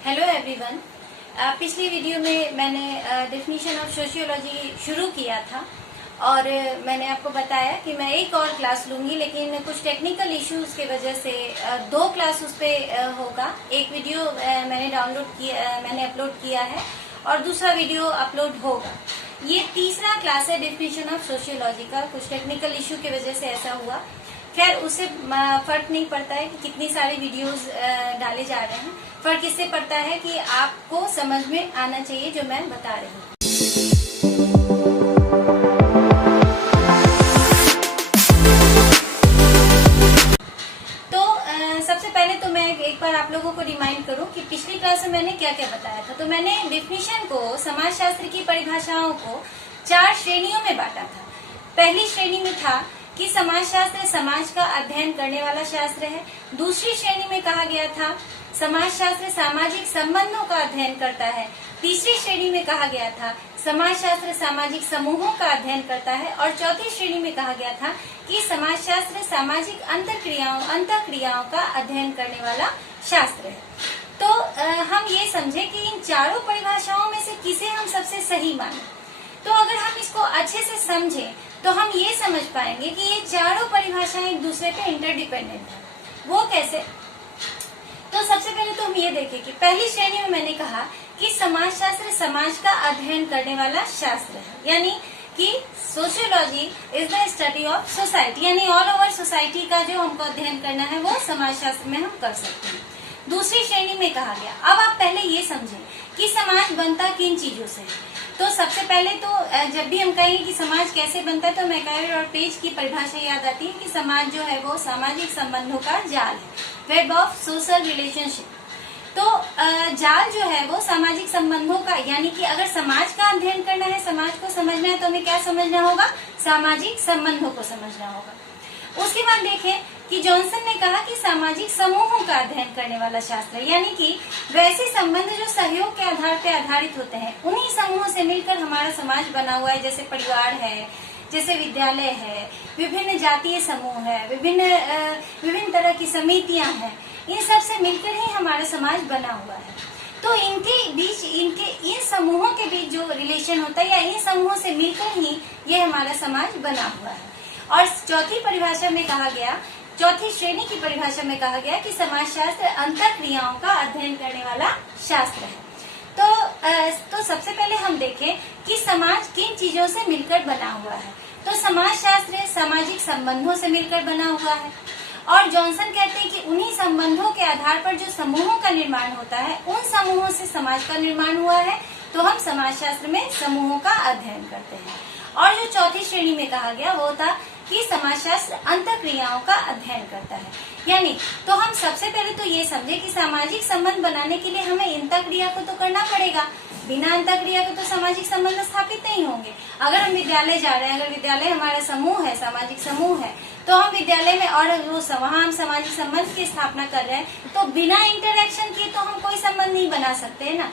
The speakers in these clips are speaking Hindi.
Hello everyone. पिछली वीडियो में मैंने डेफिनेशन ऑफ सोशियोलॉजी शुरू किया था और मैंने आपको बताया कि मैं एक और क्लास लूंगी, लेकिन कुछ टेक्निकल इश्यूज की वजह से दो क्लास उस पर होगा। एक वीडियो मैंने अपलोड किया है और दूसरा वीडियो अपलोड होगा। ये तीसरा क्लास है डेफिनेशन ऑफ सोशियोलॉजी का। कुछ टेक्निकल इश्यू की वजह से ऐसा हुआ। खैर, उससे फर्क नहीं पड़ता है कि कितनी सारी वीडियोस डाले जा रहे हैं। फर्क इससे पड़ता है कि आपको समझ में आना चाहिए जो मैं बता रही हूँ। तो सबसे पहले तो मैं एक बार आप लोगों को रिमाइंड करूं कि पिछली क्लास में मैंने क्या क्या बताया था। तो मैंने डेफिनेशन को, समाजशास्त्र की परिभाषाओं को 4 श्रेणियों में बांटा था। पहली श्रेणी में था कि समाजशास्त्र समाज का अध्ययन करने वाला शास्त्र है। दूसरी श्रेणी में कहा गया था समाजशास्त्र सामाजिक संबंधों का अध्ययन करता है। तीसरी श्रेणी में कहा गया था समाजशास्त्र सामाजिक समूहों का अध्ययन करता है। और चौथी श्रेणी में कहा गया था कि समाजशास्त्र सामाजिक अंतःक्रियाओं का अध्ययन करने वाला शास्त्र है। तो हम ये समझे कि इन चारों परिभाषाओं में से किसे हम सबसे सही माने। तो अगर हम इसको अच्छे से समझें तो हम ये समझ पाएंगे कि ये चारों परिभाषाएं एक दूसरे पे इंटरडिपेंडेंट है। वो कैसे? तो सबसे पहले तो हम ये देखें कि पहली श्रेणी में मैंने कहा कि समाजशास्त्र समाज का अध्ययन करने वाला शास्त्र है, यानी कि sociology is the study of society, यानी ऑल ओवर सोसाइटी का जो हमको अध्ययन करना है वो समाजशास्त्र में हम कर सकते हैं। दूसरी श्रेणी में कहा गया, अब आप पहले ये समझें कि समाज बनता किन चीजों से है। तो सबसे पहले तो जब भी हम कहेंगे कि समाज कैसे बनता है तो मैकॉले और पेज की परिभाषा याद आती है कि समाज जो है वो सामाजिक संबंधों का जाल है, वेब ऑफ सोशल रिलेशनशिप। तो जाल जो है वो सामाजिक संबंधों का, यानी कि अगर समाज का अध्ययन करना है, समाज को समझना है तो हमें क्या समझना होगा? सामाजिक संबंधों को समझना होगा। उसके बाद देखें कि जॉनसन ने कहा कि सामाजिक समूहों का अध्ययन करने वाला शास्त्र, यानी कि वैसे संबंध जो सहयोग के आधार पर आधारित होते हैं, उन्हीं समूहों से मिलकर हमारा समाज बना हुआ है। जैसे परिवार है, जैसे विद्यालय है, विभिन्न जातीय समूह है, विभिन्न तरह की समितियां हैं, इन सब से मिलकर ही हमारा समाज बना हुआ है। तो इनके बीच, इन समूहों के बीच जो रिलेशन होता है या इन समूहों से मिलकर ही ये हमारा समाज बना हुआ है। और चौथी परिभाषा में कहा गया, चौथी श्रेणी की परिभाषा में कहा गया कि समाजशास्त्र अंतःक्रियाओं का अध्ययन करने वाला शास्त्र है। तो सबसे पहले हम देखें कि समाज किन चीजों से मिलकर बना हुआ है। तो समाजशास्त्र सामाजिक संबंधों से मिलकर बना हुआ है और जॉनसन कहते हैं कि उन्हीं संबंधों के आधार पर जो समूहों का निर्माण होता है, उन समूहों से समाज का निर्माण हुआ है। तो हम समाजशास्त्र में समूहों का अध्ययन करते हैं। और जो चौथी श्रेणी में कहा गया वो था कि समाजशास्त्र अंतःक्रियाओं का अध्ययन करता है। यानी तो हम सबसे पहले तो ये समझे कि सामाजिक संबंध बनाने के लिए हमें अंतःक्रिया को तो करना पड़ेगा। बिना अंतःक्रिया के तो सामाजिक संबंध स्थापित नहीं होंगे। अगर हम विद्यालय जा रहे हैं, अगर विद्यालय हमारा समूह है, सामाजिक समूह है, तो हम विद्यालय में और वहाँ हम सामाजिक संबंध की स्थापना कर रहे हैं, तो बिना इंटरेक्शन किए तो हम कोई संबंध नहीं बना सकते है ना।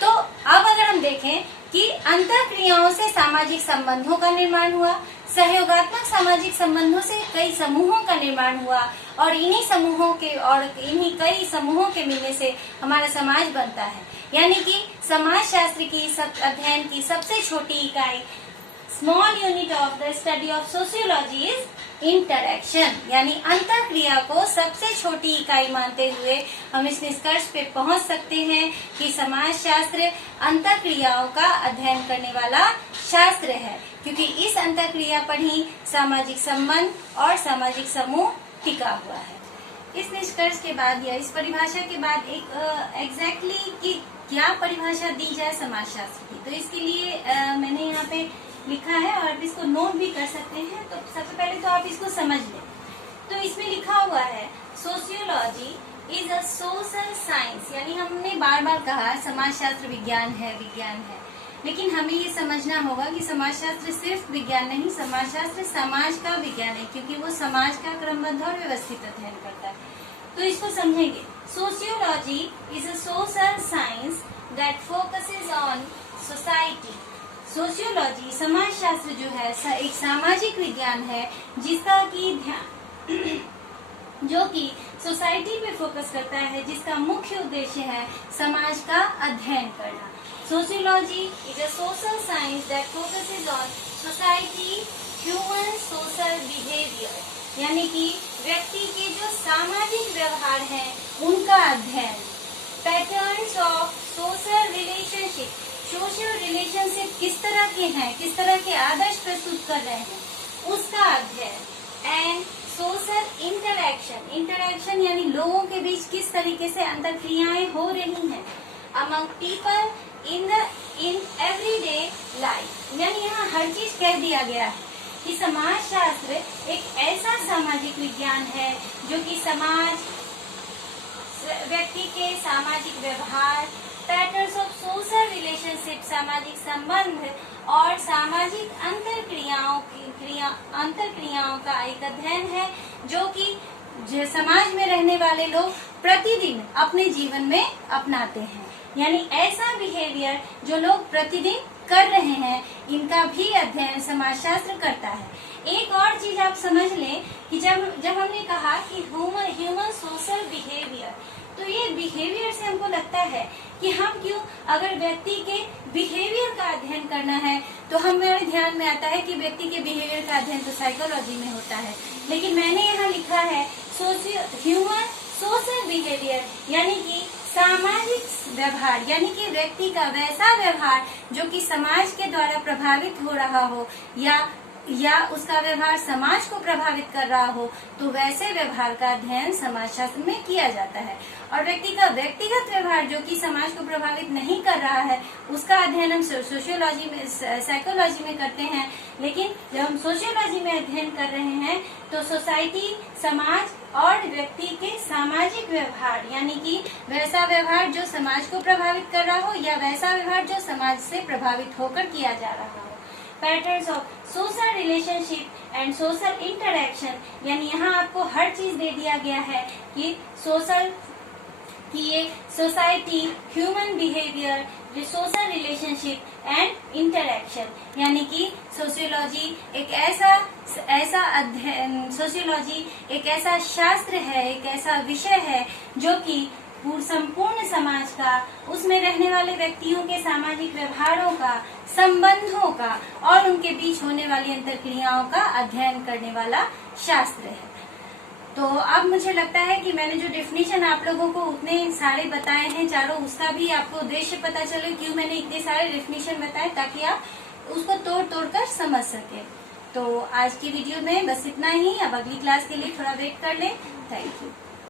तो अब अगर हम देखें कि अंतःक्रियाओं से सामाजिक संबंधों का निर्माण हुआ, सहयोगात्मक सामाजिक संबंधों से कई समूहों का निर्माण हुआ और इन्हीं कई समूहों के मिलने से हमारा समाज बनता है। यानी कि समाजशास्त्र की अध्ययन की सबसे छोटी इकाई, small unit of the study of sociology is interaction, यानी अंतःक्रिया को सबसे छोटी इकाई मानते हुए हम इस निष्कर्ष पे पहुंच सकते हैं कि समाजशास्त्र अंतःक्रियाओं का अध्ययन करने वाला शास्त्र है, क्योंकि इस अंतःक्रिया पर ही सामाजिक संबंध और सामाजिक समूह टिका हुआ है। इस निष्कर्ष के बाद या इस परिभाषा के बाद एक एग्जैक्टली कि क्या परिभाषा दी जाए समाजशास्त्र की, तो इसके लिए मैंने यहाँ पे लिखा है और आप इसको नोट भी कर सकते हैं। तो सबसे पहले तो आप इसको समझ लें। तो इसमें लिखा हुआ है sociology is a social science, यानी हमने बार बार कहा समाजशास्त्र विज्ञान है, लेकिन हमें ये समझना होगा कि समाजशास्त्र सिर्फ विज्ञान नहीं, समाजशास्त्र समाज का विज्ञान है, क्योंकि वो समाज का क्रमबद्ध और व्यवस्थित अध्ययन करता है। तो इसको समझेंगे। Sociology is a social science that focuses on society. Sociology, समाजशास्त्र जो है एक सामाजिक विज्ञान है जिसका कि ध्यान जो कि सोसाइटी पे फोकस करता है, जिसका मुख्य उद्देश्य है समाज का अध्ययन करना। Sociology is a social science that focuses on society, human social behaviour, यानी कि व्यक्ति के जो सामाजिक व्यवहार हैं उनका अध्ययन। Patterns of social relationship, social relationship किस तरह के हैं, किस तरह के आदर्श प्रस्तुत कर रहे हैं, उसका अध्ययन। एंड सोशल इंटरैक्शन, इंटरैक्शन यानी लोगों के बीच किस तरीके से अंतरक्रियाएं हो रही हैं among people in everyday life, यानी यहाँ हर चीज कह दिया गया है कि समाज शास्त्र एक ऐसा सामाजिक विज्ञान है जो कि समाज, व्यक्ति के सामाजिक व्यवहार, पैटर्न्स ऑफ सोशल रिलेशनशिप, सामाजिक संबंध और सामाजिक अंतरक्रियाओं का एक अध्ययन है जो कि समाज में रहने वाले लोग प्रतिदिन अपने जीवन में अपनाते हैं। यानी ऐसा बिहेवियर जो लोग प्रतिदिन कर रहे हैं, इनका भी अध्ययन समाजशास्त्र करता है। एक और चीज आप समझ लें कि जब हमने कहा कि ह्यूमन सोशल बिहेवियर, तो ये बिहेवियर से हमको लगता है कि हम क्यों, अगर व्यक्ति के बिहेवियर का अध्ययन करना है तो हमारे ध्यान में आता है कि व्यक्ति के बिहेवियर का अध्ययन तो साइकोलॉजी में होता है, लेकिन मैंने यहाँ लिखा है ह्यूमन सोशल बिहेवियर, यानी कि सामाजिक व्यवहार, यानी कि व्यक्ति का वैसा व्यवहार जो कि समाज के द्वारा प्रभावित हो रहा हो या उसका व्यवहार समाज को प्रभावित कर रहा हो, तो वैसे व्यवहार का अध्ययन समाजशास्त्र में किया जाता है। और व्यक्ति का व्यक्तिगत व्यवहार जो कि समाज को प्रभावित नहीं कर रहा है, उसका अध्ययन हम सोशियोलॉजी में, साइकोलॉजी में करते हैं। लेकिन जब हम सोशियोलॉजी में अध्ययन कर रहे हैं तो सोसाइटी, समाज और व्यक्ति के सामाजिक व्यवहार, यानी कि वैसा व्यवहार जो समाज को प्रभावित कर रहा हो या वैसा व्यवहार जो समाज से प्रभावित होकर किया जा रहा हो। Patterns of social relationship and social interaction, यानी यहाँ आपको हर चीज दे दिया गया है कि ये society, human behaviour, social relationship and interaction, यानी कि सोशियोलॉजी एक ऐसा अध्ययन, सोशियोलॉजी एक ऐसा शास्त्र है, एक ऐसा विषय है जो कि संपूर्ण समाज का, उसमें रहने वाले व्यक्तियों के सामाजिक व्यवहारों का, संबंधों का और उनके बीच होने वाली अंतरक्रियाओं का अध्ययन करने वाला शास्त्र है। तो अब मुझे लगता है कि मैंने जो डेफिनेशन आप लोगों को उतने सारे बताए हैं चारों, उसका भी आपको उद्देश्य पता चले क्यों मैंने इतने सारे डेफिनेशन बताए, ताकि आप उसको तोड़ कर समझ सके। तो आज की वीडियो में बस इतना ही। अब अगली क्लास के लिए थोड़ा वेट कर लें। Thank you.